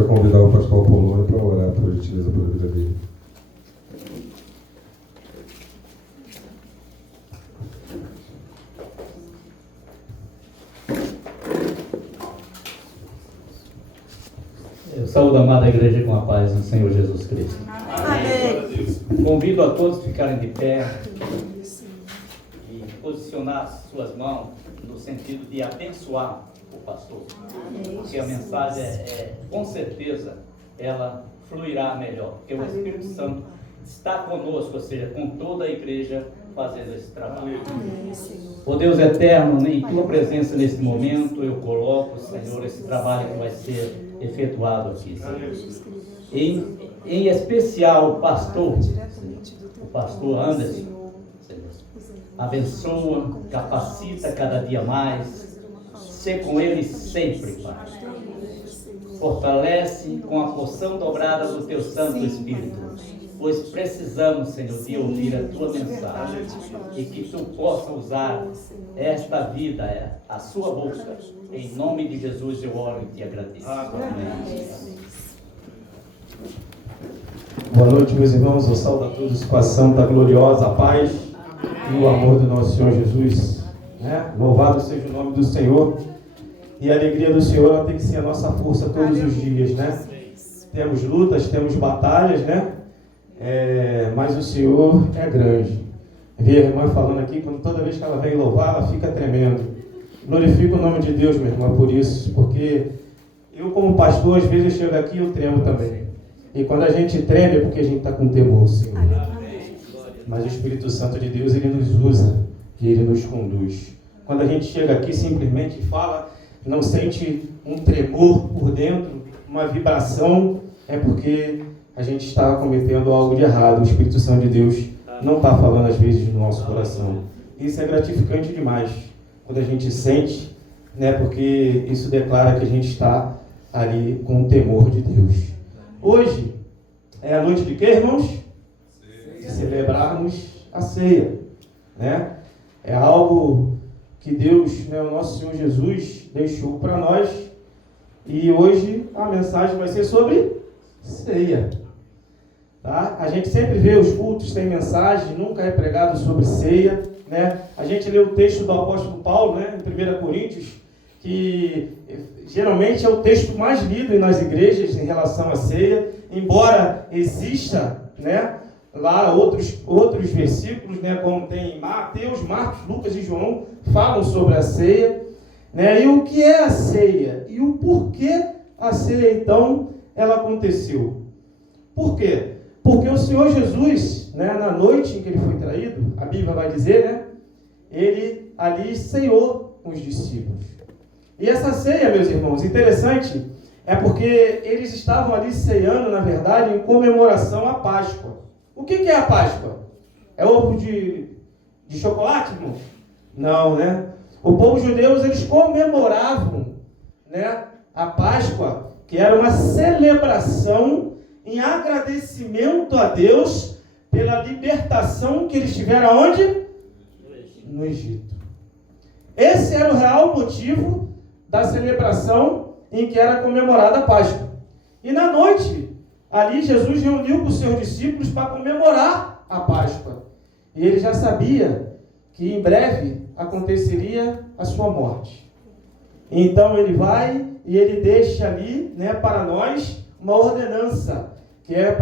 Quero convidar o pastor Apolônio para orar, por gentileza, pela vida dele. Eu saúdo a amada igreja com a paz do Senhor Jesus Cristo. Amém. Convido a todos a ficarem de pé e posicionar suas mãos no sentido de abençoar o pastor. Porque a mensagem com certeza, ela fluirá melhor. Porque o Espírito Santo está conosco, ou seja, com toda a igreja fazendo esse trabalho. Ó Deus eterno, em tua presença nesse momento, eu coloco, Senhor, esse trabalho que vai ser efetuado aqui, Senhor. Em especial o pastor Anderson, Senhor. Abençoa, capacita cada dia mais, ser com ele sempre, Pai. Fortalece com a porção dobrada do teu Santo Espírito, pois precisamos, Senhor, de ouvir a tua mensagem e que tu possa usar esta vida, a sua boca. Em nome de Jesus eu oro e te agradeço. Amém. Boa noite, meus irmãos. Eu saúdo a todos com a santa, gloriosa paz e o amor do nosso Senhor Jesus. Louvado seja o nome do Senhor. E a alegria do Senhor ela tem que ser a nossa força todos os dias, né? Temos lutas, temos batalhas, né? Mas o Senhor é grande. Vi a irmã falando aqui, quando toda vez que ela vem louvar, ela fica tremendo. Glorifico o nome de Deus, minha irmã, por isso, porque eu, como pastor, às vezes eu chego aqui e eu tremo também. E quando a gente treme é porque a gente está com temor, Senhor. Mas o Espírito Santo de Deus, ele nos usa e ele nos conduz. Quando a gente chega aqui simplesmente fala, não sente um tremor por dentro, uma vibração, é porque a gente está cometendo algo de errado. O Espírito Santo de Deus não está falando às vezes no nosso coração. Isso é gratificante demais, quando a gente sente, né, porque isso declara que a gente está ali com o temor de Deus. Hoje é a noite de quê, irmãos? De celebrarmos a ceia, né? É algo que Deus, né, o nosso Senhor Jesus, deixou para nós. E hoje a mensagem vai ser sobre ceia. Tá? A gente sempre vê os cultos, tem mensagem, nunca é pregado sobre ceia, né? A gente lê o texto do apóstolo Paulo, né, em 1 Coríntios, que geralmente é o texto mais lido nas igrejas em relação à ceia, embora exista, né, lá outros versículos, né, como tem Mateus, Marcos, Lucas e João, falam sobre a ceia, né, e o que é a ceia, e o porquê a ceia, então, ela aconteceu. Por quê? Porque o Senhor Jesus, né, na noite em que ele foi traído, a Bíblia vai dizer, né, ele ali ceiou com os discípulos. E essa ceia, meus irmãos, interessante, é porque eles estavam ali ceando, na verdade, em comemoração à Páscoa. O que é a Páscoa? É ovo de chocolate, irmão? Não, né? O povo judeu, eles comemoravam, né, a Páscoa, que era uma celebração em agradecimento a Deus pela libertação que eles tiveram aonde? No Egito. Esse era o real motivo da celebração em que era comemorada a Páscoa. E na noite, ali Jesus reuniu com os seus discípulos para comemorar a Páscoa. E ele já sabia que em breve aconteceria a sua morte. Então ele vai e ele deixa ali, né, para nós uma ordenança, que é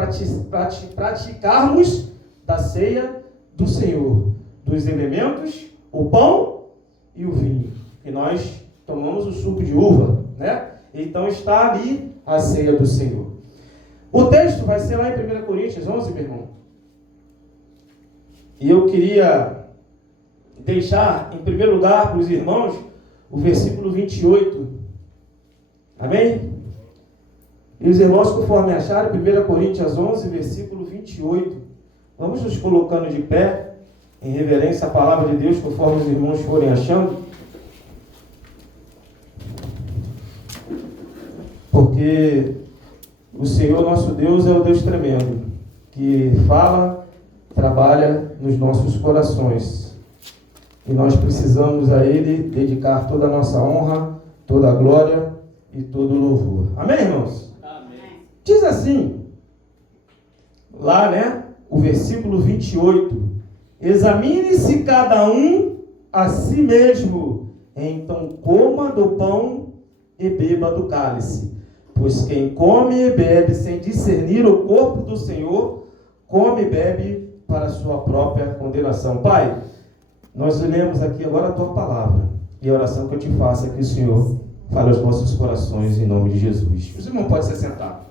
praticarmos da ceia do Senhor, dos elementos, o pão e o vinho. E nós tomamos o suco de uva, né? Então está ali a ceia do Senhor. O texto vai ser lá em 1 Coríntios 11, meu irmão. E eu queria deixar, em primeiro lugar, para os irmãos, o versículo 28. Amém? E os irmãos, conforme acharam, 1 Coríntios 11, versículo 28. Vamos nos colocando de pé, em reverência à palavra de Deus, conforme os irmãos forem achando. Porque o Senhor nosso Deus é o Deus tremendo, que fala, trabalha nos nossos corações. E nós precisamos a Ele dedicar toda a nossa honra, toda a glória e todo o louvor. Amém, irmãos? Amém. Diz assim, lá, né, o versículo 28, examine-se cada um a si mesmo, então coma do pão e beba do cálice, pois quem come e bebe sem discernir o corpo do Senhor, come e bebe para a sua própria condenação. Pai, nós lemos aqui agora a Tua palavra, e a oração que eu te faço é que o Senhor fale aos nossos corações em nome de Jesus. Os irmãos podem se sentar.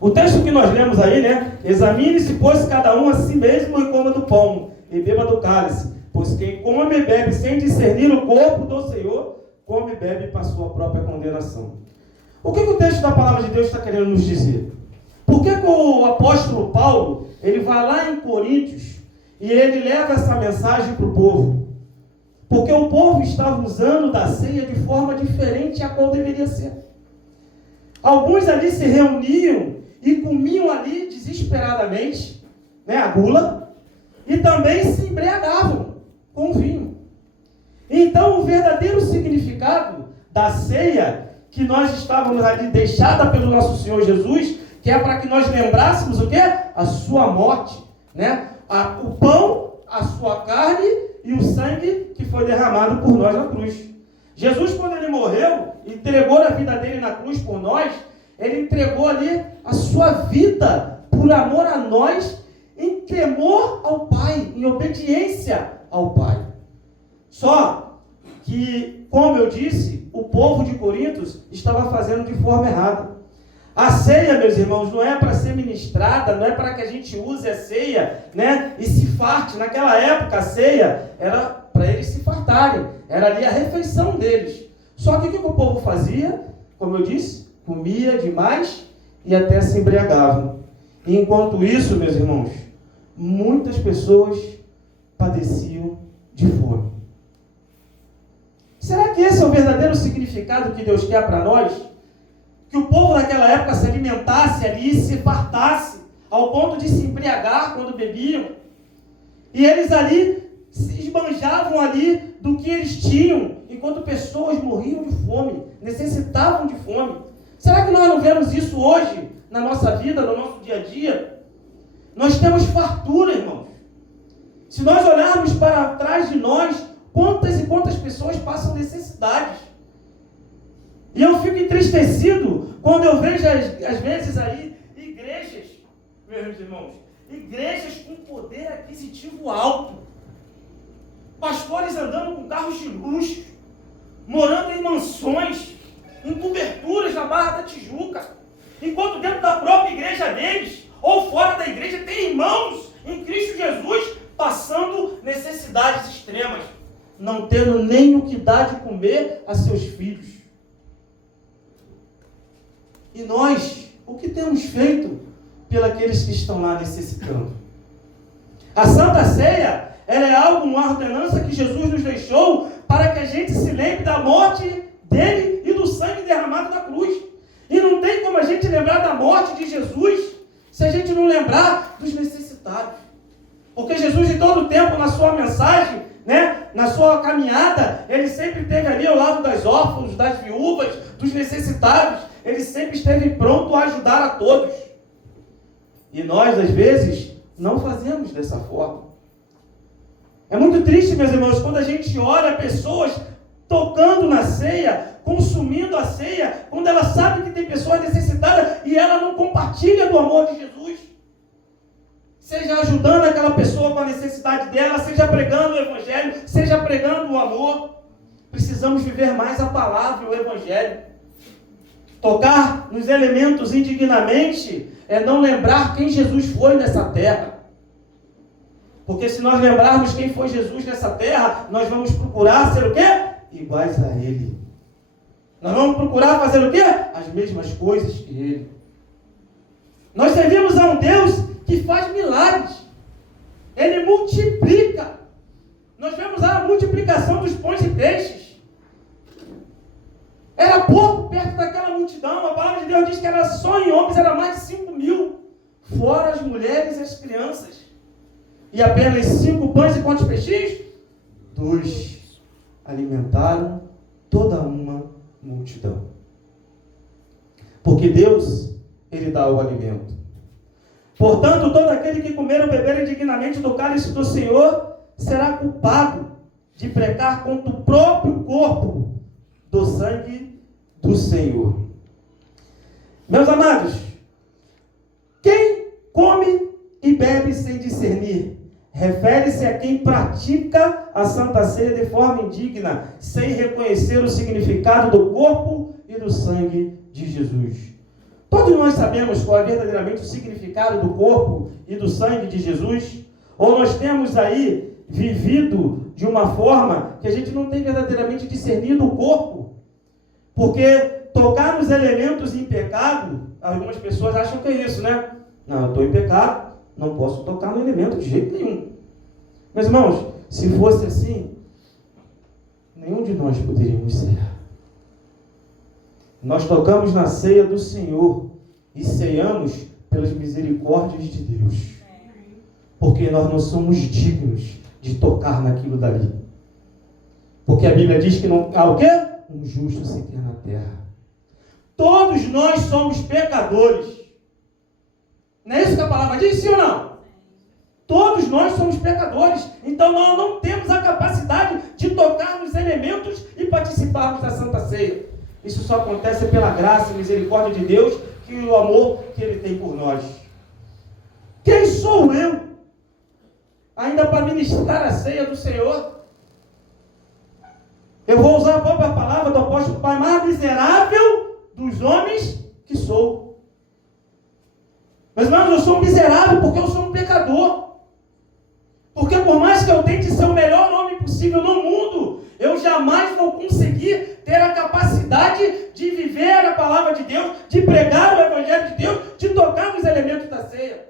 O texto que nós lemos aí, né? Examine-se, pois, cada um a si mesmo e coma do pão e beba do cálice, pois quem come e bebe sem discernir o corpo do Senhor, come e bebe para a sua própria condenação. O que o texto da palavra de Deus está querendo nos dizer? Por que o apóstolo Paulo, ele vai lá em Coríntios e ele leva essa mensagem para o povo? Porque o povo estava usando da ceia de forma diferente a qual deveria ser. Alguns ali se reuniam e comiam ali desesperadamente, né, a gula, e também se embriagavam com vinho. Então, o verdadeiro significado da ceia que nós estávamos ali deixada pelo nosso Senhor Jesus, que é para que nós lembrássemos o quê? A sua morte, né? O pão, a sua carne e o sangue que foi derramado por nós na cruz. Jesus, quando ele morreu, entregou a vida dele na cruz por nós, ele entregou ali a sua vida por amor a nós, em temor ao Pai, em obediência ao Pai. Só que, como eu disse, o povo de Corinto estava fazendo de forma errada. A ceia, meus irmãos, não é para ser ministrada, não é para que a gente use a ceia, né, e se farte. Naquela época, a ceia era para eles se fartarem, era ali a refeição deles. Só que o que o povo fazia? Como eu disse, comia demais e até se embriagavam. E enquanto isso, meus irmãos, muitas pessoas padeciam de fome. Será que esse é o verdadeiro significado que Deus quer para nós? Que o povo naquela época se alimentasse ali, se fartasse, ao ponto de se embriagar quando bebiam. E eles ali se esbanjavam ali do que eles tinham, enquanto pessoas morriam de fome, necessitavam de fome. Será que nós não vemos isso hoje, na nossa vida, no nosso dia a dia? Nós temos fartura, irmãos. Se nós olharmos para trás de nós, quantas e quantas pessoas passam necessidades. E eu fico entristecido quando eu vejo, às vezes, aí, igrejas, meus irmãos, igrejas com poder aquisitivo alto, pastores andando com carros de luxo, morando em mansões, em coberturas na Barra da Tijuca, enquanto dentro da própria igreja deles, ou fora da igreja, tem irmãos em Cristo Jesus passando necessidades extremas, não tendo nem o que dar de comer a seus filhos. E nós, o que temos feito pelos que estão lá necessitando? A Santa Ceia, ela é algo, uma ordenança que Jesus nos deixou para que a gente se lembre da morte dele e do sangue derramado na cruz. E não tem como a gente lembrar da morte de Jesus se a gente não lembrar dos necessitados. Porque Jesus, em todo o tempo, na sua mensagem, né, na sua caminhada, ele sempre esteve ali ao lado das órfãos, das viúvas, dos necessitados. Ele sempre esteve pronto a ajudar a todos. E nós, às vezes, não fazemos dessa forma. É muito triste, meus irmãos, quando a gente olha pessoas tocando na ceia, consumindo a ceia, quando ela sabe que tem pessoas necessitadas e ela não compartilha do amor de Jesus. Seja ajudando aquela pessoa com a necessidade dela, seja pregando o Evangelho, seja pregando o amor. Precisamos viver mais a palavra e o Evangelho. Tocar nos elementos indignamente é não lembrar quem Jesus foi nessa terra. Porque se nós lembrarmos quem foi Jesus nessa terra, nós vamos procurar ser o quê? Iguais a Ele. Nós vamos procurar fazer o quê? As mesmas coisas que Ele. Nós servimos a um Deus que faz milagres. Ele multiplica. Nós vemos a multiplicação dos pães e peixes. Era pouco perto daquela multidão. A palavra de Deus diz que era só em homens, era mais de 5.000. Fora as mulheres e as crianças. E apenas 5 pães e quantos peixinhos? 2. Alimentaram toda uma multidão. Porque Deus, Ele dá o alimento. Portanto, todo aquele que comer ou beber indignamente do cálice do Senhor será culpado de pecar contra o próprio corpo do sangue do Senhor. Meus amados, quem come e bebe sem discernir, refere-se a quem pratica a Santa Ceia de forma indigna, sem reconhecer o significado do corpo e do sangue de Jesus. Todos nós sabemos qual é verdadeiramente o significado do corpo e do sangue de Jesus? Ou nós temos aí vivido de uma forma que a gente não tem verdadeiramente discernido o corpo? Porque tocar nos elementos em pecado, algumas pessoas acham que é isso, né? Não, eu estou em pecado, não posso tocar no elemento de jeito nenhum. Meus irmãos, se fosse assim, nenhum de nós poderíamos ser. Nós tocamos na ceia do Senhor e ceamos pelas misericórdias de Deus. Porque nós não somos dignos de tocar naquilo dali. Porque a Bíblia diz que não há o quê? Um justo sequer na terra. Todos nós somos pecadores. Não é isso que a palavra diz, sim ou não? Todos nós somos pecadores. Então nós não temos a capacidade de tocar nos elementos e participarmos da Santa Ceia. Isso só acontece pela graça e misericórdia de Deus e o amor que Ele tem por nós. Quem sou eu ainda para ministrar a ceia do Senhor? Eu vou usar a própria palavra do apóstolo Paulo, mais miserável dos homens que sou. Mas irmãos, eu sou um miserável porque eu sou um pecador. Porque por mais que eu tente ser o melhor homem possível no mundo, eu jamais vou conseguir ter a capacidade de viver a palavra de Deus, de pregar o Evangelho de Deus, de tocar nos elementos da ceia.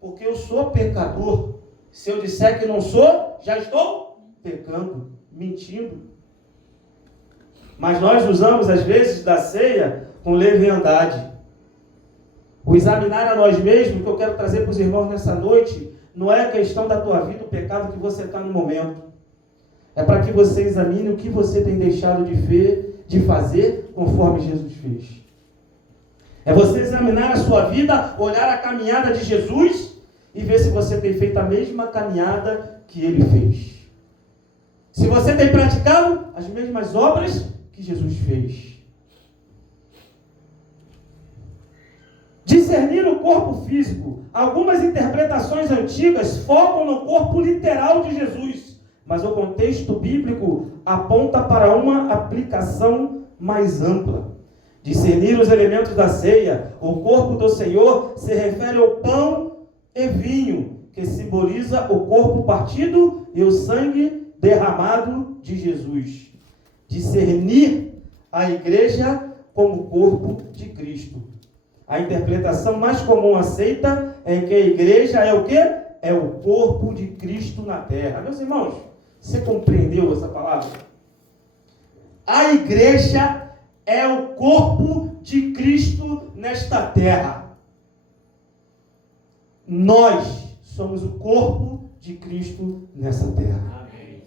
Porque eu sou pecador. Se eu disser que não sou, já estou pecando, mentindo. Mas nós usamos, às vezes, da ceia com leviandade. O examinar a nós mesmos, que eu quero trazer para os irmãos nessa noite, não é a questão da tua vida, o pecado que você está no momento. É para que você examine o que você tem deixado de fazer conforme Jesus fez. É você examinar a sua vida, olhar a caminhada de Jesus e ver se você tem feito a mesma caminhada que Ele fez. Se você tem praticado as mesmas obras que Jesus fez. Discernir o corpo físico. Algumas interpretações antigas focam no corpo literal de Jesus, mas o contexto bíblico aponta para uma aplicação mais ampla. Discernir os elementos da ceia. O corpo do Senhor se refere ao pão e vinho, que simboliza o corpo partido e o sangue derramado de Jesus. Discernir a igreja como corpo de Cristo. A interpretação mais comum aceita é que a igreja é o quê? É o corpo de Cristo na terra. Meus irmãos, você compreendeu essa palavra? A igreja é o corpo de Cristo nesta terra. Nós somos o corpo de Cristo nessa terra. Amém.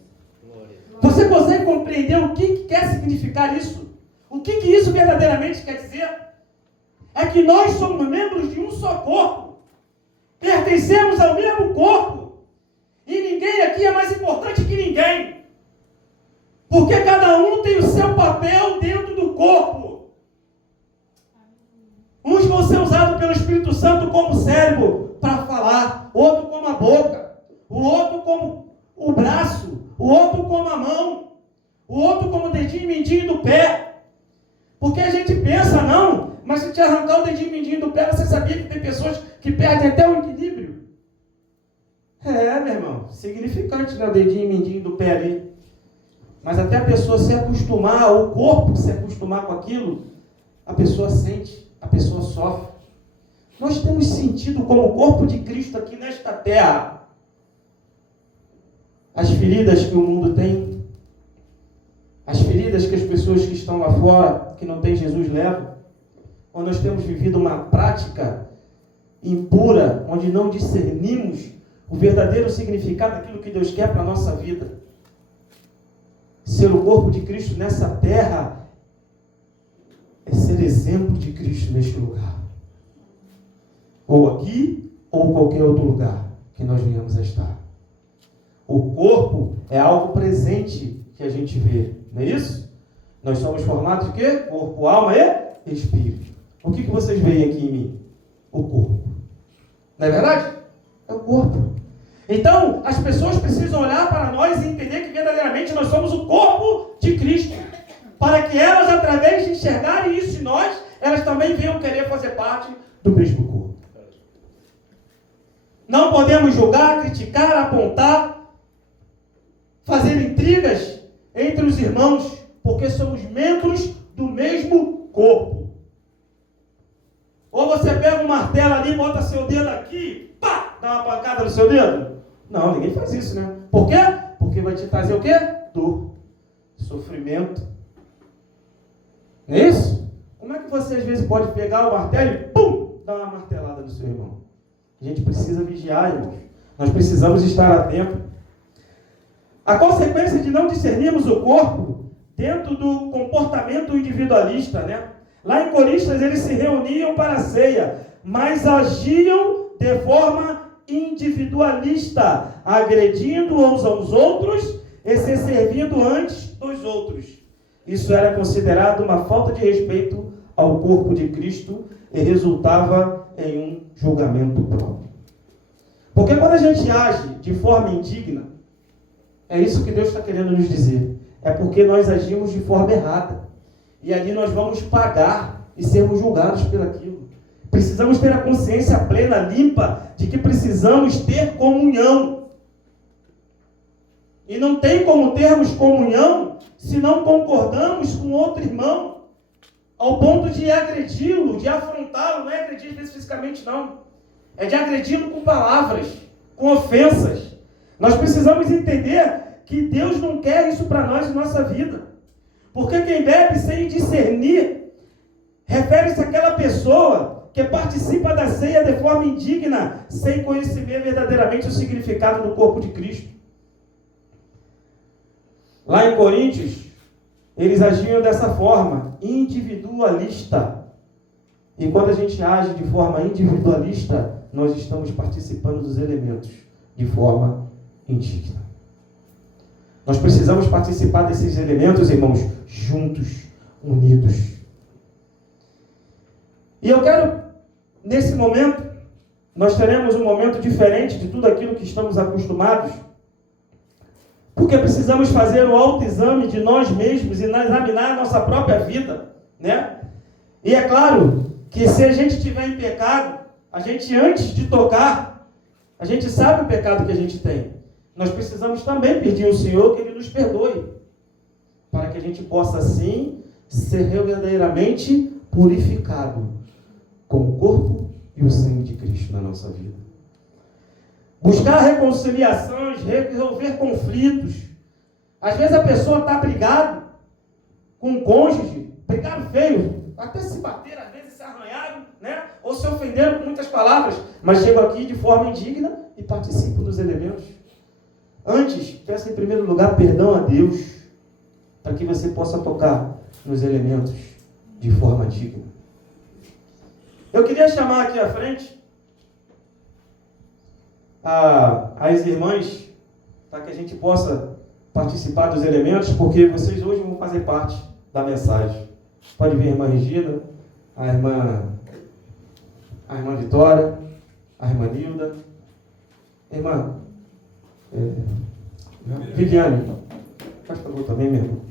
Você consegue compreender o que quer significar isso? O que isso verdadeiramente quer dizer? É que nós somos membros de um só corpo. Pertencemos ao mesmo corpo. E ninguém aqui é mais importante que ninguém. Porque cada um tem o seu papel dentro do corpo. Uns vão ser usados pelo Espírito Santo como cérebro para falar, outro como a boca, o outro como o braço, o outro como a mão, o outro como o dedinho mindinho do pé. Porque a gente pensa, não, mas se te arrancar o dedinho mindinho do pé, você sabia que tem pessoas que perdem até o equilíbrio? É, meu irmão, significante, né, o dedinho mindinho do pé ali. Mas até a pessoa se acostumar, o corpo se acostumar com aquilo, a pessoa sente, a pessoa sofre. Nós temos sentido como corpo de Cristo aqui nesta terra as feridas que o mundo tem, as feridas que as pessoas que estão lá fora, que não têm Jesus, levam. Onde nós temos vivido uma prática impura, onde não discernimos o verdadeiro significado daquilo que Deus quer para a nossa vida. Ser o corpo de Cristo nessa terra é ser exemplo de Cristo neste lugar. ou aqui, ou qualquer outro lugar que nós venhamos a estar. O corpo é algo presente que a gente vê, não é isso? Nós somos formados de quê? Corpo, alma e espírito. O que vocês veem aqui em mim? O corpo. Não é verdade? É o corpo. Então, as pessoas precisam olhar para nós e entender que verdadeiramente nós somos o corpo de Cristo. Para que elas, através de enxergarem isso em nós, elas também venham querer fazer parte do mesmo corpo. Não podemos julgar, criticar, apontar, fazer intrigas entre os irmãos, porque somos membros do mesmo corpo. Ou você pega um martelo ali, bota seu dedo aqui, pá, dá uma pancada no seu dedo? Não, ninguém faz isso, né? Por quê? Porque vai te trazer o quê? Dor, sofrimento. Não é isso? Como é que você às vezes pode pegar o martelo e pum, dar uma martelada no seu irmão? A gente precisa vigiar, irmãos. Nós precisamos estar atento. A consequência de não discernirmos o corpo dentro do comportamento individualista, né? Lá em Coríntios eles se reuniam para a ceia, mas agiam de forma individualista, agredindo uns aos outros e se servindo antes dos outros. Isso era considerado uma falta de respeito ao corpo de Cristo e resultava em um julgamento próprio. Porque quando a gente age de forma indigna, é isso que Deus está querendo nos dizer. É porque nós agimos de forma errada. E ali nós vamos pagar e sermos julgados pelaquilo. Precisamos ter a consciência plena, limpa, de que precisamos ter comunhão. E não tem como termos comunhão se não concordamos com outro irmão, ao ponto de agredi-lo, de afrontá-lo. Não é agredir especificamente, não. É de agredi-lo com palavras, com ofensas. Nós precisamos entender que Deus não quer isso para nós em nossa vida. Porque quem bebe sem discernir, refere-se àquela pessoa que participa da ceia de forma indigna, sem conhecer verdadeiramente o significado do corpo de Cristo. Lá em Coríntios, eles agiam dessa forma, individualista. E quando a gente age de forma individualista, nós estamos participando dos elementos de forma indigna. Nós precisamos participar desses elementos, irmãos, juntos, unidos. E eu quero, nesse momento, nós teremos um momento diferente de tudo aquilo que estamos acostumados, porque precisamos fazer o autoexame de nós mesmos e examinar a nossa própria vida, né? E é claro que se a gente estiver em pecado, a gente antes de tocar, a gente sabe o pecado que a gente tem. Nós precisamos também pedir ao Senhor que Ele nos perdoe, para que a gente possa assim ser verdadeiramente purificado com o corpo e o sangue de Cristo na nossa vida. Buscar reconciliações, resolver conflitos. Às vezes a pessoa está brigado com o cônjuge, brigado feio, até se bater, às vezes se arranharam, né? Ou se ofenderam com muitas palavras, mas chegam aqui de forma indigna e participam dos elementos. Antes, peça em primeiro lugar perdão a Deus, para que você possa tocar nos elementos de forma digna. Eu queria chamar aqui à frente as irmãs, para que a gente possa participar dos elementos, porque vocês hoje vão fazer parte da mensagem. Pode vir a irmã Regina, a irmã Vitória, a irmã Nilda, irmã Viviane, faz favor também, meu irmão.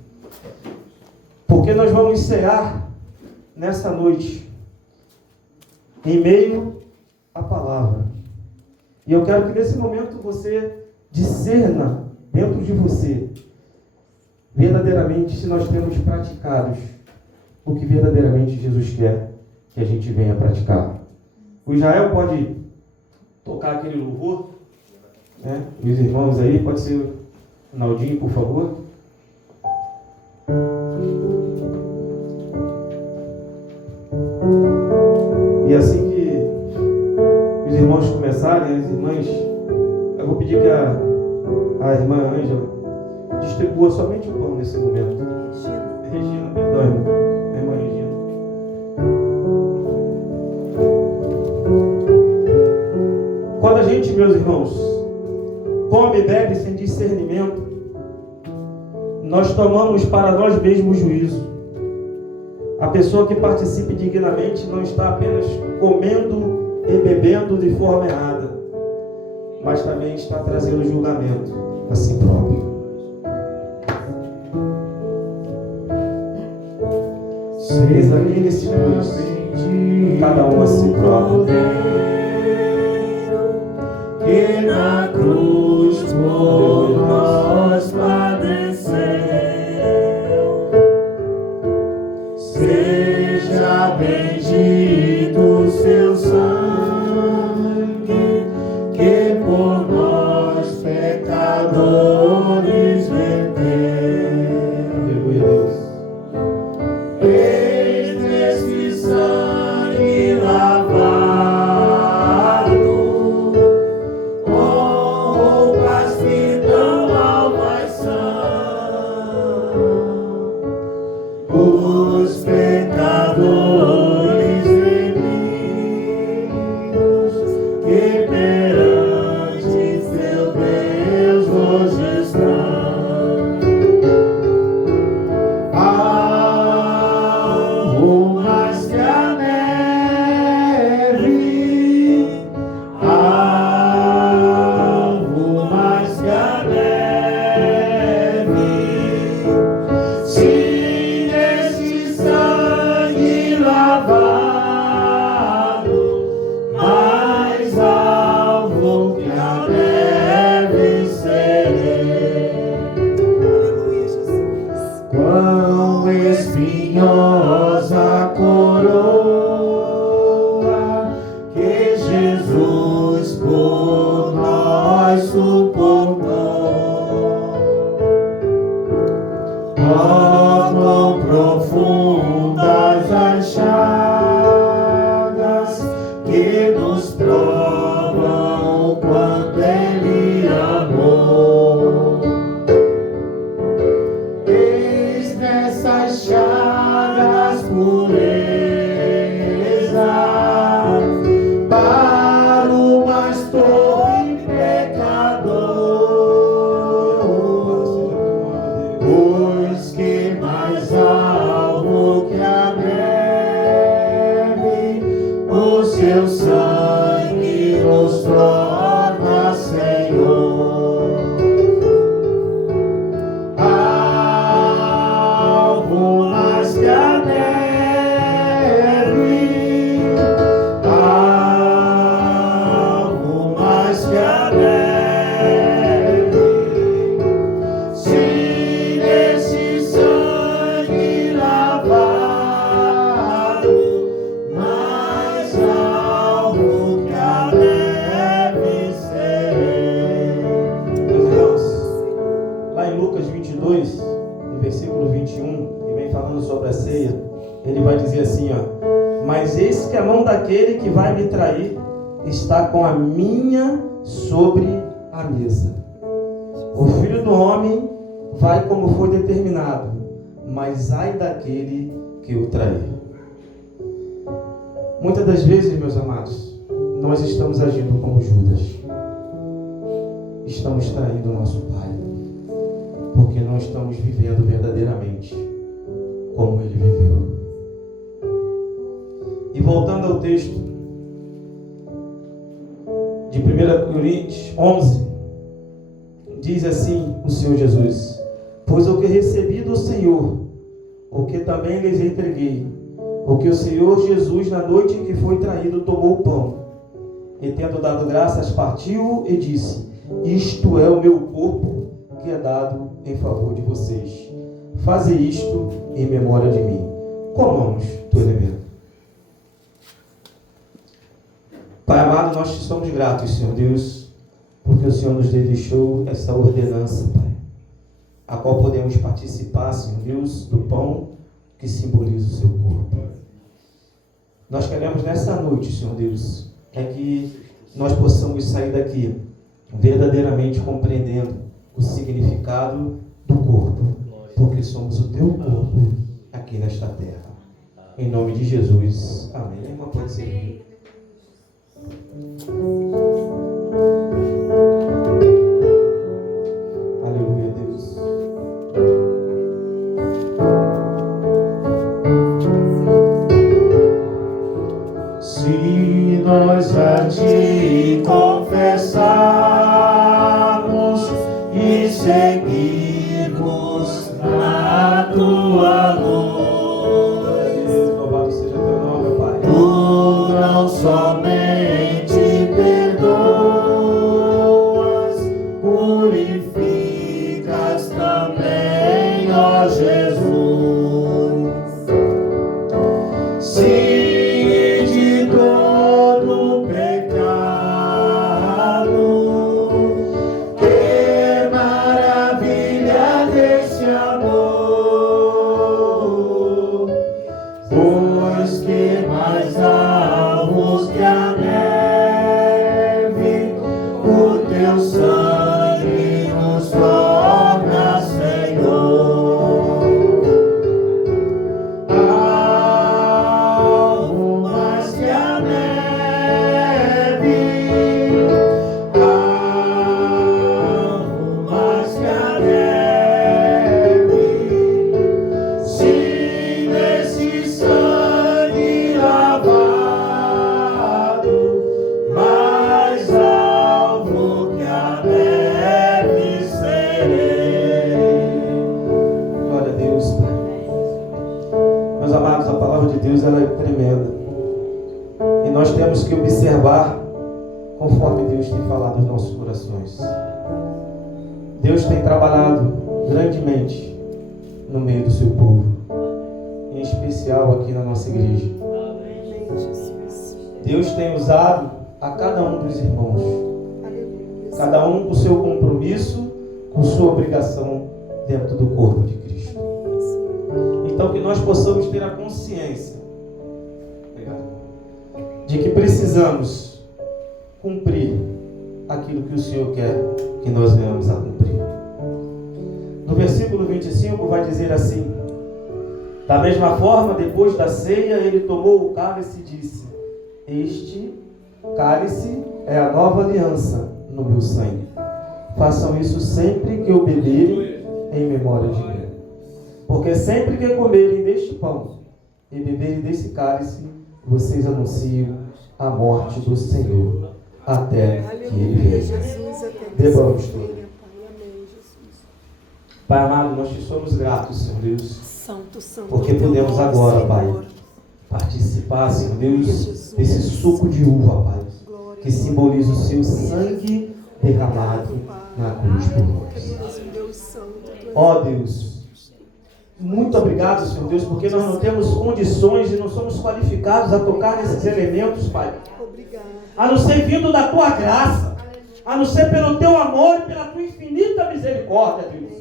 Porque nós vamos cear nessa noite, em meio à palavra. E eu quero que nesse momento você discerna dentro de você, verdadeiramente, se nós temos praticados o que verdadeiramente Jesus quer que a gente venha praticar. O Israel pode tocar aquele louvor, né? E os irmãos aí, pode ser o Naldinho, por favor. E assim que os irmãos começarem, as irmãs, eu vou pedir que a irmã Ângela distribua somente o pão nesse momento. Regina, perdão, irmã. A irmã Regina. meus irmãos, come e bebe sem discernimento, nós tomamos para nós mesmos juízo. A pessoa que participa dignamente não está apenas comendo e bebendo de forma errada, mas também está trazendo julgamento a si próprio. Examine-se, pois, cada um a si próprio. Que na cruz por nós padeceu, seja bendito seu sangue, que por nós pecadores verteu. Aleluia, Deus. Eis nesse sangue lavado, roupas que dão salvação, os pecadores remidos, que perante seu Deus hoje estão. Algo mais que a neve, algo mais que a neve, se nesse sangue lavado, mais alvo que a neve serei. Aleluia, Jesus. Quão espinhosa coroa que Jesus por nós suportou. Oh, quão profundas as chagas que nos provam o quanto Ele amou. Eis nessas chagas pureza para o mais torpe pecador, pois que mais alvo que a neve, o seu sangue nos torna Senhor. Algo mais que a neve, algo mais que a neve, se nesse sangue lavado, mais alvo que a neve serei. Meus irmãos, lá em Lucas 22, no versículo 21, que vem falando sobre a ceia, ele vai dizer assim, ó: mas eis que a mão daquele que vai me trair está com a minha sobre a mesa. O Filho do Homem vai como foi determinado, mas ai daquele que o trair. Muitas das vezes, meus amados, nós estamos agindo como Judas. Estamos traindo o nosso Pai, porque não estamos vivendo verdadeiramente como Ele viveu. E voltando ao texto de 1 Coríntios 11, diz assim o Senhor Jesus: pois o que recebi do Senhor, o que também lhes entreguei, o que o Senhor Jesus, na noite em que foi traído, tomou o pão, e tendo dado graças, partiu e disse: isto é o meu corpo, que é dado em favor de vocês. Faze isto em memória de mim. Comamos do elemento. Pai amado, nós te somos gratos, Senhor Deus, porque o Senhor nos deixou essa ordenança, Pai, a qual podemos participar, Senhor Deus, do pão que simboliza o seu corpo. Nós queremos nessa noite, Senhor Deus, é que nós possamos sair daqui verdadeiramente compreendendo o significado do corpo, porque somos o teu corpo aqui nesta terra. Em nome de Jesus. Amém. A irmã pode ser. Se nós a te confessarmos e seguirmos na tua luz, Louvado seja teu nome, meu Pai. tu não somente perdoas, purificas também, ó Jesus. Se de todo pecado, que maravilha desse amor, pois que mais alvos que a neve, o teu sangue nos torna, Senhor. Algo mais que a neve, algo mais que a neve, se nesse sangue lavado, mais alvo que a neve serei. Glória a Deus, Pai. Meus amados, a palavra de Deus ela é tremenda. E nós temos que observar conforme Deus tem falado aos nossos corações. Deus tem trabalhado grandemente no meio do seu povo, em especial aqui na nossa igreja. Deus tem usado a cada um dos irmãos, cada um com seu compromisso, com sua obrigação dentro do corpo de Cristo. Então que nós possamos ter a consciência de que precisamos cumprir aquilo que o Senhor quer que nós venhamos a cumprir. No versículo 25 vai dizer assim: da mesma forma, depois da ceia, ele tomou o cálice e disse: este cálice é a nova aliança no meu sangue. Façam isso sempre que o beberem em memória de mim. Porque sempre que comerem deste pão e beberem desse cálice, vocês anunciam a morte do Senhor até que Ele venha. Bebamos todos. Pai amado, nós te somos gratos, Senhor Deus, Santo, santo, porque podemos agora, Pai, participar, Senhor Deus, desse suco de uva, Pai, que simboliza o seu sangue derramado na cruz por nós. Ó Deus, muito obrigado, Senhor Deus, porque nós não temos condições e não somos qualificados a tocar nesses elementos, Pai. A não ser vindo da Tua graça, a não ser pelo Teu amor e pela Tua infinita misericórdia, Deus.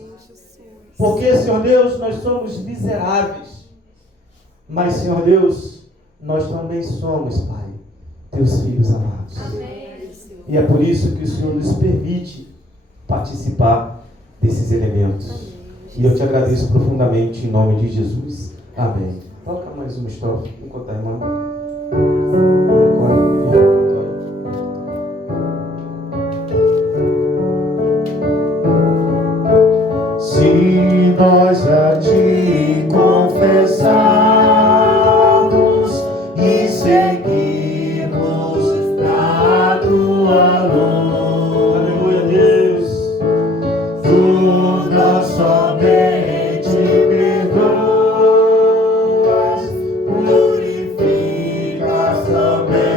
Porque, Senhor Deus, nós somos miseráveis, mas, Senhor Deus, nós também somos, Pai, Teus filhos amados. E é por isso que o Senhor nos permite participar desses elementos. E eu te agradeço profundamente em nome de Jesus. Amém. Toca mais uma estrofe enquanto a irmã. Se nós a te confessarmos e seguirmos na tua luz, Aleluia, Deus. tu não somente perdoas, purificas também.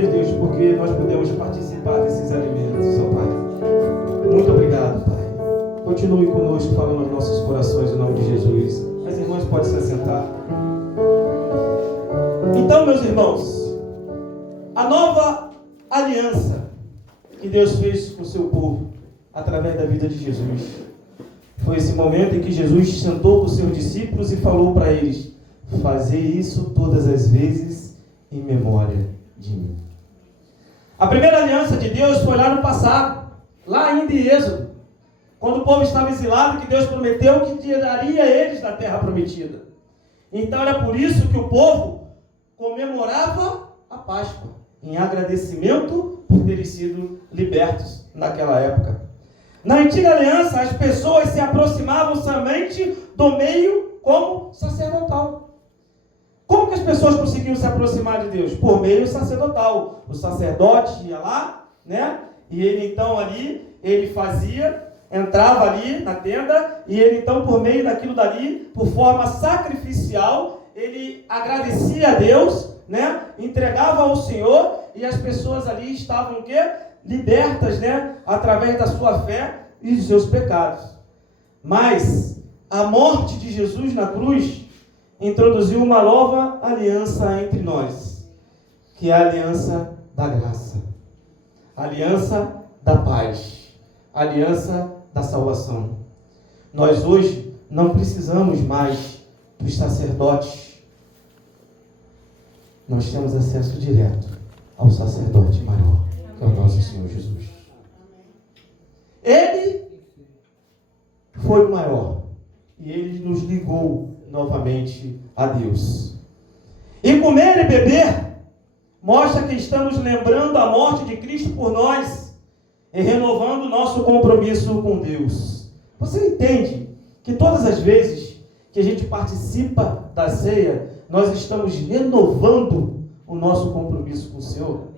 vez, Deus, porque nós podemos participar desses alimentos, ó Pai. Muito obrigado, Pai. Continue conosco, falando aos nossos corações, em nome de Jesus. As irmãs podem se assentar. Então, meus irmãos, a nova aliança que Deus fez com o seu povo, através da vida de Jesus, foi esse momento em que Jesus sentou com os seus discípulos e falou para eles: fazer isso todas as vezes em memória de mim. A primeira aliança de Deus foi lá no passado, lá ainda em Êxodo, quando o povo estava exilado, que Deus prometeu que tiraria eles da terra prometida. Então era por isso que o povo comemorava a Páscoa, em agradecimento por terem sido libertos naquela época. Na antiga aliança, as pessoas se aproximavam somente do meio como sacerdotal. Como que as pessoas conseguiam se aproximar de Deus? Por meio sacerdotal. O sacerdote ia lá, né? E ele então ali, ele fazia, entrava ali na tenda, e ele então por meio daquilo dali, por forma sacrificial, ele agradecia a Deus, né? Entregava ao Senhor, e as pessoas ali estavam o quê? Libertas, né? Através da sua fé e dos seus pecados. Mas a morte de Jesus na cruz introduziu uma nova aliança entre nós, que é a aliança da graça, a aliança da paz, a aliança da salvação. Nós hoje não precisamos mais dos sacerdotes. Nós temos acesso direto ao sacerdote maior, que é o nosso Senhor Jesus. Ele foi o maior e ele nos ligou novamente a Deus. E comer e beber mostra que estamos lembrando a morte de Cristo por nós e renovando o nosso compromisso com Deus. Você entende que todas as vezes que a gente participa da ceia, nós estamos renovando o nosso compromisso com o Senhor?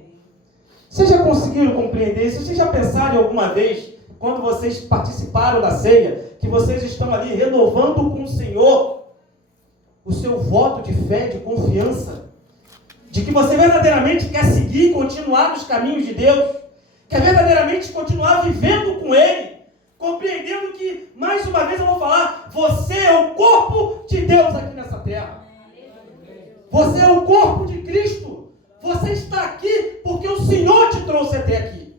Vocês já conseguiram compreender isso? Vocês já pensaram alguma vez, quando vocês participaram da ceia, que vocês estão ali renovando com o Senhor o seu voto de fé, de confiança, de que você verdadeiramente quer seguir e continuar nos caminhos de Deus, quer verdadeiramente continuar vivendo com Ele, compreendendo que, mais uma vez eu vou falar, você é o corpo de Deus aqui nessa terra. Você é o corpo de Cristo. Você está aqui porque o Senhor te trouxe até aqui.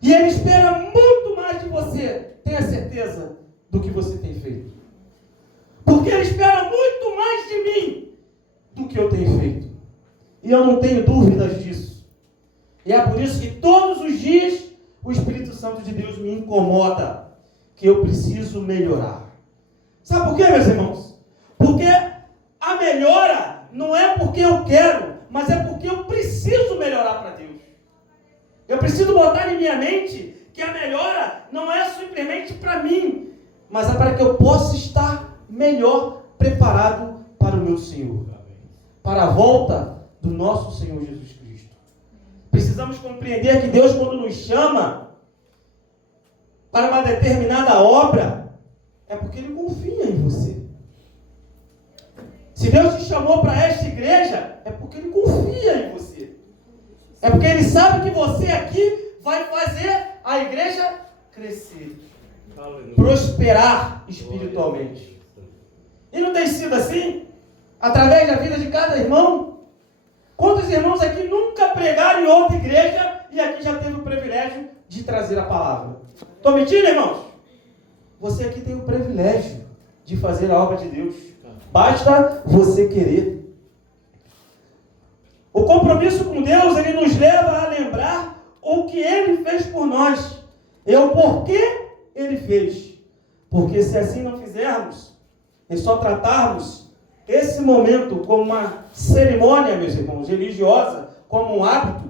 E Ele espera muito mais de você, tenha certeza, do que você tem feito. Porque Ele espera muito mais de mim do que eu tenho feito. E eu não tenho dúvidas disso. E é por isso que todos os dias o Espírito Santo de Deus me incomoda, que eu preciso melhorar. Sabe por quê, meus irmãos? Porque a melhora não é porque eu quero, mas é porque eu preciso melhorar para Deus. Eu preciso botar em minha mente que a melhora não é simplesmente para mim, mas é para que eu possa estar melhor preparado para o meu Senhor, para a volta do nosso Senhor Jesus Cristo. Precisamos compreender que Deus, quando nos chama para uma determinada obra, é porque Ele confia em você. Se Deus te chamou para esta igreja, é porque Ele confia em você. É porque Ele sabe que você aqui vai fazer a igreja crescer, prosperar espiritualmente. E não tem sido assim? Através da vida de cada irmão? Quantos irmãos aqui nunca pregaram em outra igreja e aqui já teve o privilégio de trazer a palavra? Estou mentindo, irmãos? Você aqui tem o privilégio de fazer a obra de Deus. Basta você querer. O compromisso com Deus, ele nos leva a lembrar o que Ele fez por nós. E o porquê Ele fez. Porque se assim não fizermos, e só tratarmos esse momento como uma cerimônia, meus irmãos, religiosa, como um hábito,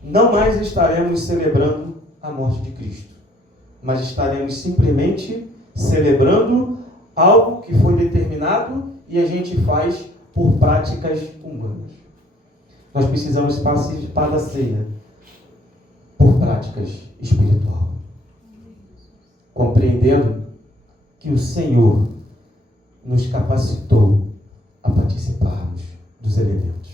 não mais estaremos celebrando a morte de Cristo, mas estaremos simplesmente celebrando algo que foi determinado e a gente faz por práticas humanas. Nós precisamos participar da ceia por práticas espirituais, compreendendo que o Senhor nos capacitou a participarmos dos elementos.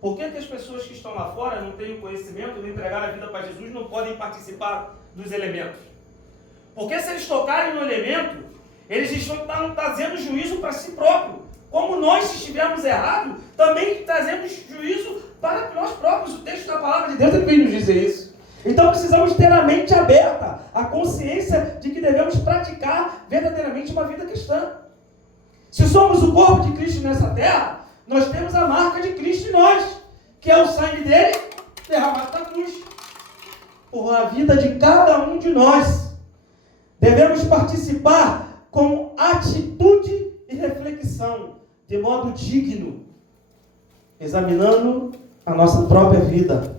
Por que as pessoas que estão lá fora não têm o conhecimento de entregar a vida para Jesus, não podem participar dos elementos? Porque se eles tocarem no elemento, eles estão trazendo juízo para si próprio. Como nós, se estivermos errados, também trazemos juízo para nós próprios. O texto da palavra de Deus ele vem nos dizer isso. Então precisamos ter a mente aberta, a consciência de que devemos praticar verdadeiramente uma vida cristã. Se somos o corpo de Cristo nessa terra, nós temos a marca de Cristo em nós, que é o sangue dele derramado na cruz, por a vida de cada um de nós. Devemos participar com atitude e reflexão, de modo digno, examinando a nossa própria vida,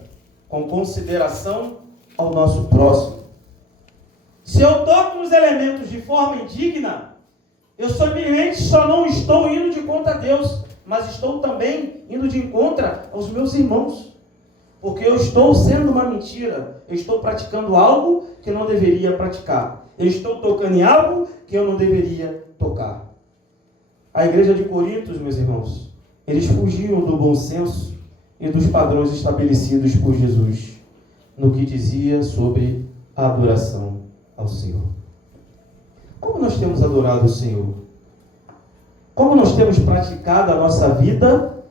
com consideração ao nosso próximo. Se eu toco nos elementos de forma indigna, eu simplesmente só não estou indo de contra a Deus, mas estou também indo de encontro aos meus irmãos. Porque eu estou sendo uma mentira, eu estou praticando algo que eu não deveria praticar. Eu estou tocando em algo que eu não deveria tocar. A igreja de Corinto, meus irmãos, eles fugiam do bom senso e dos padrões estabelecidos por Jesus, no que dizia sobre a adoração ao Senhor. Como nós temos adorado o Senhor? Como nós temos praticado a nossa vida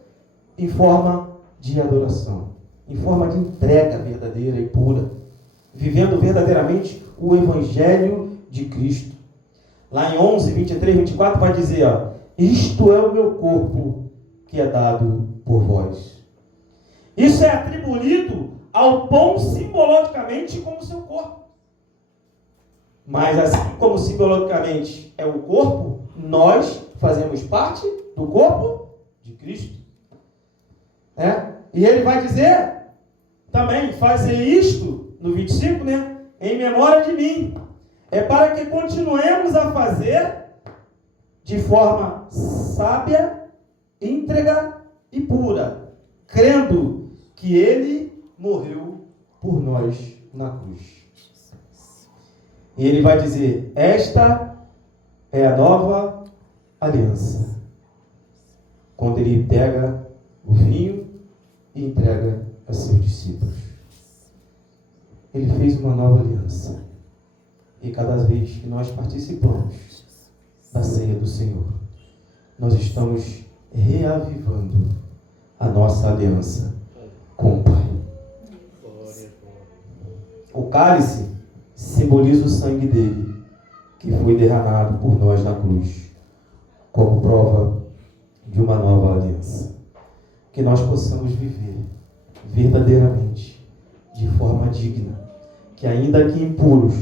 em forma de adoração, em forma de entrega verdadeira e pura, vivendo verdadeiramente o Evangelho de Cristo. Lá em 11, 23, 24 vai dizer, ó, isto é o meu corpo que é dado por vós. Isso é atribuído ao pão simbolicamente como seu corpo. Mas assim como simbolicamente é o corpo, nós fazemos parte do corpo de Cristo. E ele vai dizer também, fazer isto, no 25, em memória de mim. É para que continuemos a fazer de forma sábia, íntegra e pura, crendo que ele morreu por nós na cruz. E ele vai dizer, esta é a nova aliança. Quando ele pega o vinho e entrega a seus discípulos. Ele fez uma nova aliança. E cada vez que nós participamos da ceia do Senhor, nós estamos reavivando a nossa aliança com o Pai. O cálice simboliza o sangue dele, que foi derramado por nós na cruz, como prova de uma nova aliança. Que nós possamos viver verdadeiramente, de forma digna, que ainda que impuros,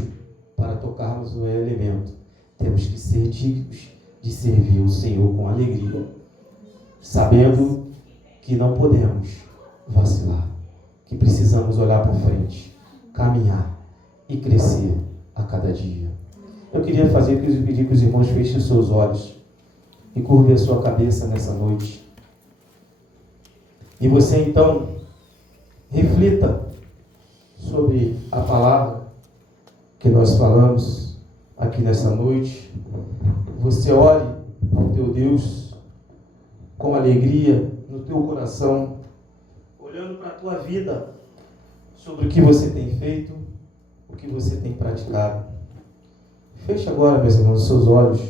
para tocarmos o elemento, temos que ser dignos de servir o Senhor com alegria, sabendo que não podemos vacilar, que precisamos olhar para frente, caminhar e crescer a cada dia. Eu queria pedir que os irmãos fechem os seus olhos e curvem a sua cabeça nessa noite. E você então reflita sobre a palavra que nós falamos aqui nessa noite. Você ore ao teu Deus com alegria no teu coração, olhando para a tua vida, sobre o que você tem feito, o que você tem praticado. Feche agora, meus irmãos, os seus olhos,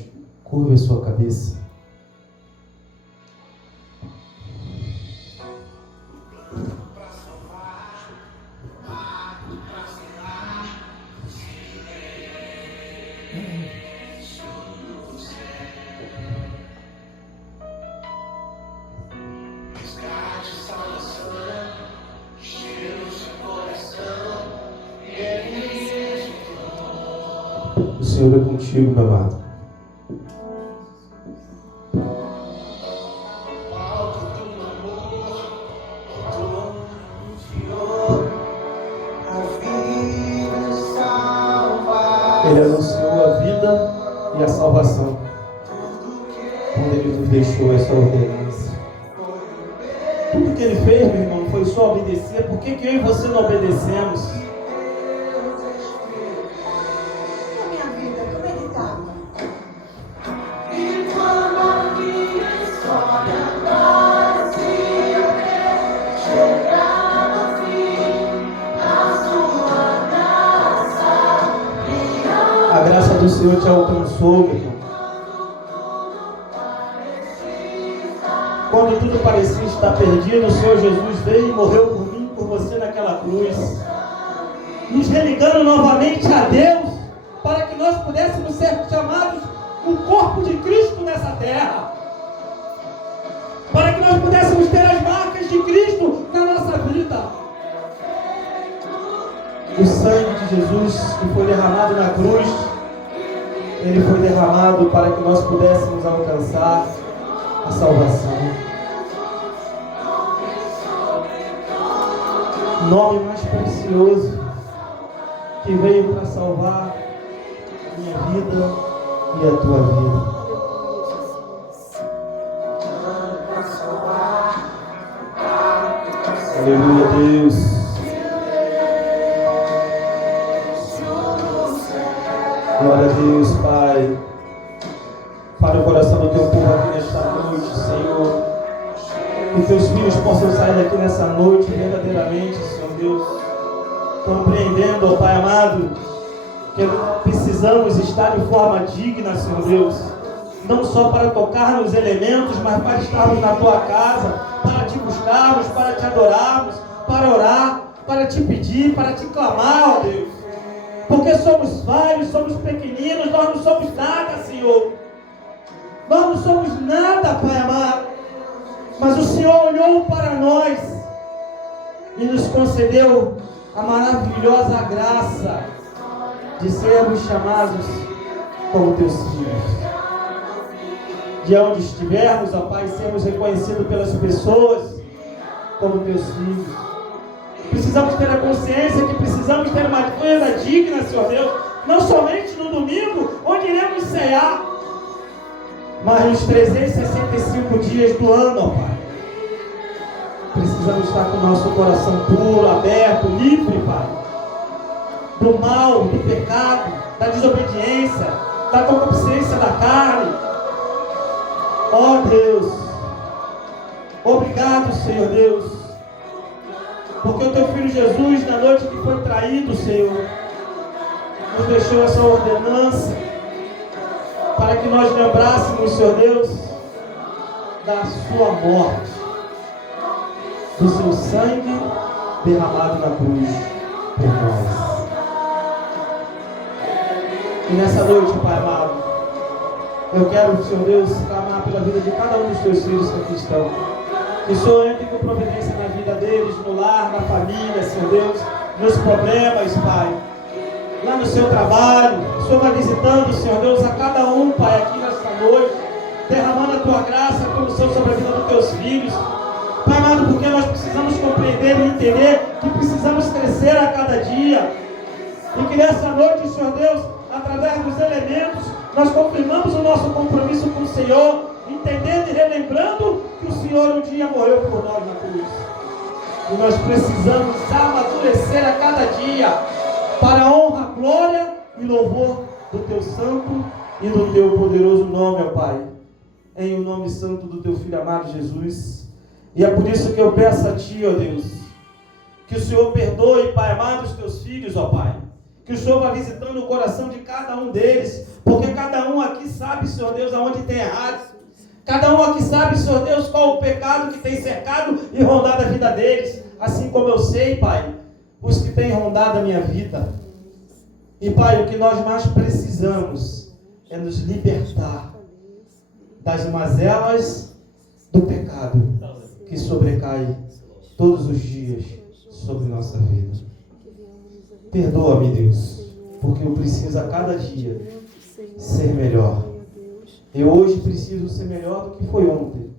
curve a sua cabeça. O Senhor é contigo, meu amado. Ele anunciou a vida e a salvação quando ele nos deixou essa ordenança. Tudo que ele fez, meu irmão, foi só obedecer. Por que eu e você não obedecemos? o Senhor te alcançou, meu irmão. Quando tudo parecia estar perdido, o Senhor Jesus veio e morreu por mim, por você naquela cruz, nos religando novamente a Deus, para que nós pudéssemos ser chamados o corpo de Cristo nessa terra, para que nós pudéssemos ter as marcas de Cristo na nossa vida. O sangue de Jesus que foi derramado na cruz, ele foi derramado para que nós pudéssemos alcançar a salvação. O nome mais precioso que veio para salvar a minha vida e a tua vida. Aleluia, Deus. Glória a Deus, Pai. Para o coração do teu povo aqui nesta noite, Senhor. Que teus filhos possam sair daqui nessa noite verdadeiramente, Senhor Deus, compreendendo, ó Pai amado, que precisamos estar de forma digna, Senhor Deus, não só para tocar nos elementos, mas para estarmos na tua casa, para te buscarmos, para te adorarmos, para orar, para te pedir, para te clamar, ó Deus, porque somos falhos, somos pequeninos, nós não somos nada, Senhor, nós não somos nada, Pai amado, mas o Senhor olhou para nós e nos concedeu a maravilhosa graça de sermos chamados como teus filhos. De onde estivermos, ó Pai, sermos reconhecidos pelas pessoas como teus filhos. Precisamos ter a consciência que precisamos ter uma vida digna, Senhor Deus, não somente no domingo, onde iremos cear, mas nos 365 dias do ano, ó Pai. Precisamos estar com o nosso coração puro, aberto, livre, Pai, do mal, do pecado, da desobediência, da concupiscência da carne. Ó Deus, obrigado, Senhor Deus, porque o teu Filho Jesus, na noite que foi traído, Senhor, nos deixou essa ordenança para que nós lembrássemos, Senhor Deus, da sua morte, do seu sangue derramado na cruz por nós. E nessa noite, Pai amado, eu quero, Senhor Deus, clamar pela vida de cada um dos teus filhos que aqui estão. Que o Senhor entre com providência na vida deles, no lar, na família, Senhor Deus, nos problemas, Pai, lá no seu trabalho. O Senhor vai visitando, Senhor Deus, a cada um, Pai, aqui nesta noite, derramando a tua graça, a tua unção sobre a vida dos teus filhos. Pai amado, porque nós precisamos compreender e entender que precisamos crescer a cada dia. E que nessa noite, Senhor Deus, através dos elementos, nós confirmamos o nosso compromisso com o Senhor, entendendo e relembrando que o Senhor um dia morreu por nós na cruz. E nós precisamos amadurecer a cada dia para a honra, glória e louvor do teu santo e do teu poderoso nome, ó Pai. Em o nome santo do teu Filho amado Jesus. E é por isso que eu peço a Ti, ó Deus, que o Senhor perdoe, Pai amado, os teus filhos, ó Pai. Que o Senhor vá visitando o coração de cada um deles, porque cada um aqui sabe, Senhor Deus, aonde tem errado. Cada um aqui sabe, Senhor Deus, qual o pecado que tem cercado e rondado a vida deles. Assim como eu sei, Pai, os que têm rondado a minha vida. E, Pai, o que nós mais precisamos é nos libertar das mazelas do pecado que sobrecai todos os dias sobre nossa vida. Perdoa-me, Deus, porque eu preciso a cada dia ser melhor. Eu hoje preciso ser melhor do que foi ontem.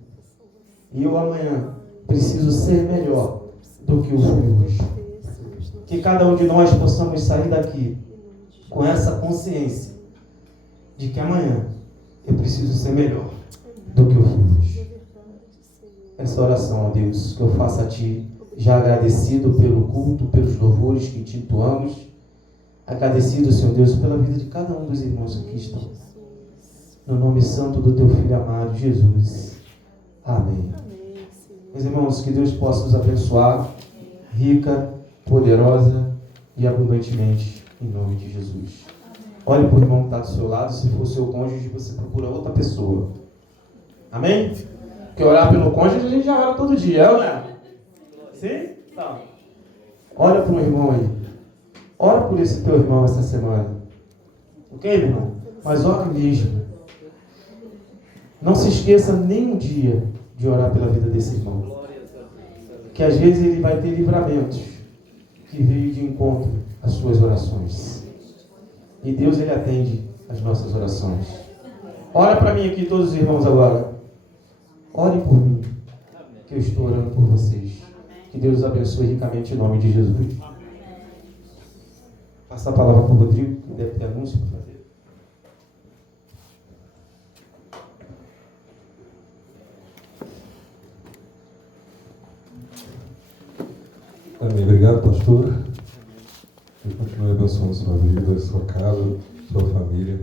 E eu amanhã preciso ser melhor do que eu fui hoje. Que cada um de nós possamos sair daqui com essa consciência de que amanhã eu preciso ser melhor do que eu fui hoje. Essa oração, ó Deus, que eu faço a Ti, já agradecido pelo culto, pelos louvores que Te entoamos, agradecido, Senhor Deus, pela vida de cada um dos irmãos que aqui estão. No nome santo do Teu Filho amado, Jesus. Amém. Meus irmãos, que Deus possa nos abençoar, rica, poderosa e abundantemente, em nome de Jesus. Olhe para o irmão que está do seu lado. Se for seu cônjuge, você procura outra pessoa. Amém? Porque orar pelo cônjuge a gente já ora todo dia, é ou não é? Sim? Então, olha para um irmão aí. Ora por esse teu irmão essa semana. Ok, irmão? Mas ora mesmo. Não se esqueça nem um dia de orar pela vida desse irmão. Que às vezes ele vai ter livramentos que veio de encontro às suas orações. E Deus, ele atende as nossas orações. Ora para mim aqui, todos os irmãos agora. Orem por mim, que eu estou orando por vocês. Que Deus os abençoe ricamente em nome de Jesus. Passa a palavra para o Rodrigo, que deve ter anúncio para fazer. Amém. Obrigado, pastor. Deus continue abençoando sua vida, sua casa, sua família.